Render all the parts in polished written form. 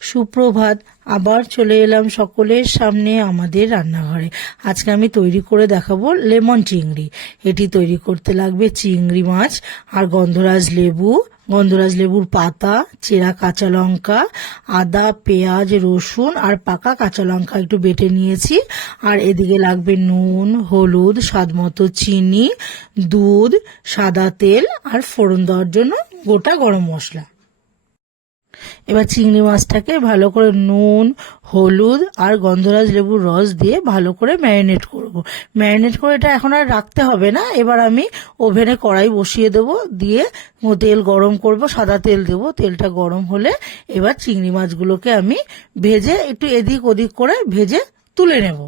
সুপ্রভাত। আবার চলে এলাম সকলের সামনে আমাদের রান্নাঘরে। আজকে আমি তৈরি করে দেখাবো লেমন চিংড়ি। এটি তৈরি করতে লাগবে চিংড়ি মাছ আর গন্ধরাজ লেবুর পাতা, চেরা কাঁচা লঙ্কা, আদা, পেঁয়াজ, রসুন আর পাকা কাঁচা লঙ্কা একটু বেটে নিয়েছি। আর এদিকে লাগবে নুন, হলুদ, স্বাদমতো চিনি, দুধ, সাদা তেল আর ফোড়ন দেওয়ার জন্য গোটা গরম মশলা। এবার চিংড়ি মাছটাকে ভালো করে নুন, হলুদ আর গন্ধরাজ লেবুর রস দিয়ে ভালো করে ম্যারিনেট করব। ম্যারিনেট করে এটা এখন আর রাখতে হবে না। এবার আমি ওভেনে কড়াই বসিয়ে দেবো, দিয়ে তেল গরম করব, সাদা তেল দেবো। তেলটা গরম হলে এবার চিংড়ি মাছগুলোকে আমি ভেজে একটু এদিক ওদিক করে ভেজে তুলে নেব।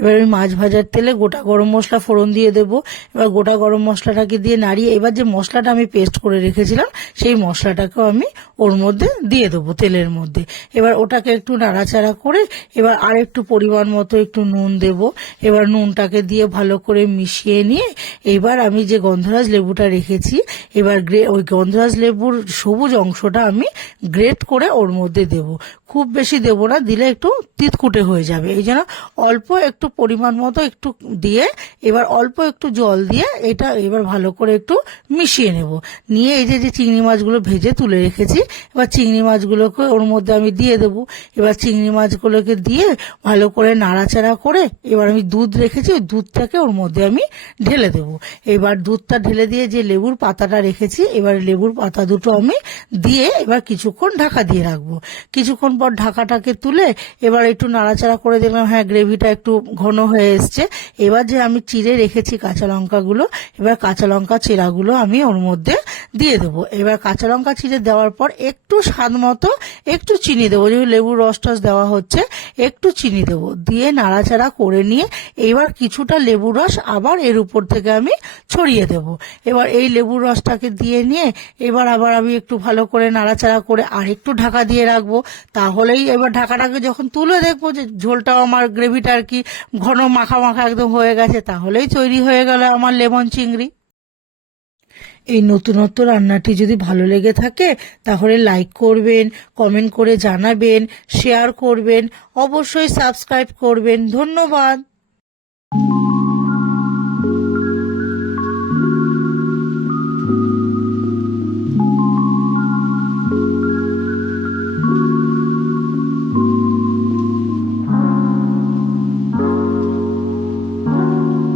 এবার আমি মাছ ভাজার তেলে গোটা গরম মশলা ফোড়ন দিয়ে দেবো। এবার গোটা গরম মশলাটাকে দিয়ে নাড়িয়ে এবার যে মশলাটা আমি পেস্ট করে রেখেছিলাম সেই মশলাটাকেও আমি ওর মধ্যে দিয়ে দেবো তেলের মধ্যে। এবার ওটাকে একটু নাড়াচাড়া করে এবার আর একটু পরিমাণ মতো একটু নুন দেব। এবার নুনটাকে দিয়ে ভালো করে মিশিয়ে নিয়ে এবার আমি যে গন্ধরাজ লেবুটা রেখেছি এবার ওই গন্ধরাজ লেবুর সবুজ অংশটা আমি গ্রেট করে ওর মধ্যে দেব। খুব বেশি দেব না, দিলে একটু তিতকুটে হয়ে যাবে। এই জন্য অল্প একটু পরিমাণ মতো একটু দিয়ে এবার অল্প একটু জল দিয়ে এটা এবার ভালো করে একটু মিশিয়ে নেব। নিয়ে এই যে চিংড়ি মাছগুলো ভেজে তুলে রেখেছি এবার চিংড়ি মাছগুলোকে ওর মধ্যে আমি দিয়ে দেবো। এবার চিংড়ি মাছগুলোকে দিয়ে ভালো করে নাড়াচাড়া করে এবার আমি দুধ রেখেছি ওই দুধটাকে ওর মধ্যে আমি ঢেলে দেবো। এবার দুধটা ঢেলে দিয়ে যে লেবুর পাতাটা রেখেছি এবার লেবুর পাতা দুটো আমি দিয়ে এবার কিছুক্ষণ ঢাকা দিয়ে রাখবো। কিছুক্ষণ পর ঢাকাটাকে তুলে এবার একটু নাড়াচাড়া করে দেখলাম হ্যাঁ গ্রেভিটা একটু ঘন হয়ে এসছে। এবার যে আমি চিড়ে রেখেছি কাঁচা লঙ্কাগুলো এবার কাঁচা লঙ্কা চেরাগুলো আমি ওর মধ্যে দিয়ে দেবো। এবার কাঁচা লঙ্কা চিড়ে দেওয়ার পর একটু স্বাদ মতো একটু চিনি দেবো, যেহেতু লেবুর রস টস দেওয়া হচ্ছে একটু চিনি দেবো। দিয়ে নাড়াচাড়া করে নিয়ে এবার কিছুটা লেবুর রস আবার এর উপর থেকে আমি ছড়িয়ে দেব। এবার এই লেবুর রসটাকে দিয়ে নিয়ে এবার আবার আমি একটু ভালো করে নাড়াচাড়া করে আর একটু ঢাকা দিয়ে রাখবো। তাহলেই এবার ঢাকাটাকে যখন তুলে দেখবো যে ঝোলটাও আমার গ্রেভিটা আর কি ঘন মাখা মাখা একদম হয়ে গেছে, তাহলেই তৈরি হয়ে গেল আমার লেমন চিংড়ি। এই নতুনত্ব রান্নাটি যদি ভালো লেগে থাকে তাহলে লাইক করবেন, কমেন্ট করে জানাবেন, শেয়ার করবেন, অবশ্যই সাবস্ক্রাইব করবেন। ধন্যবাদ।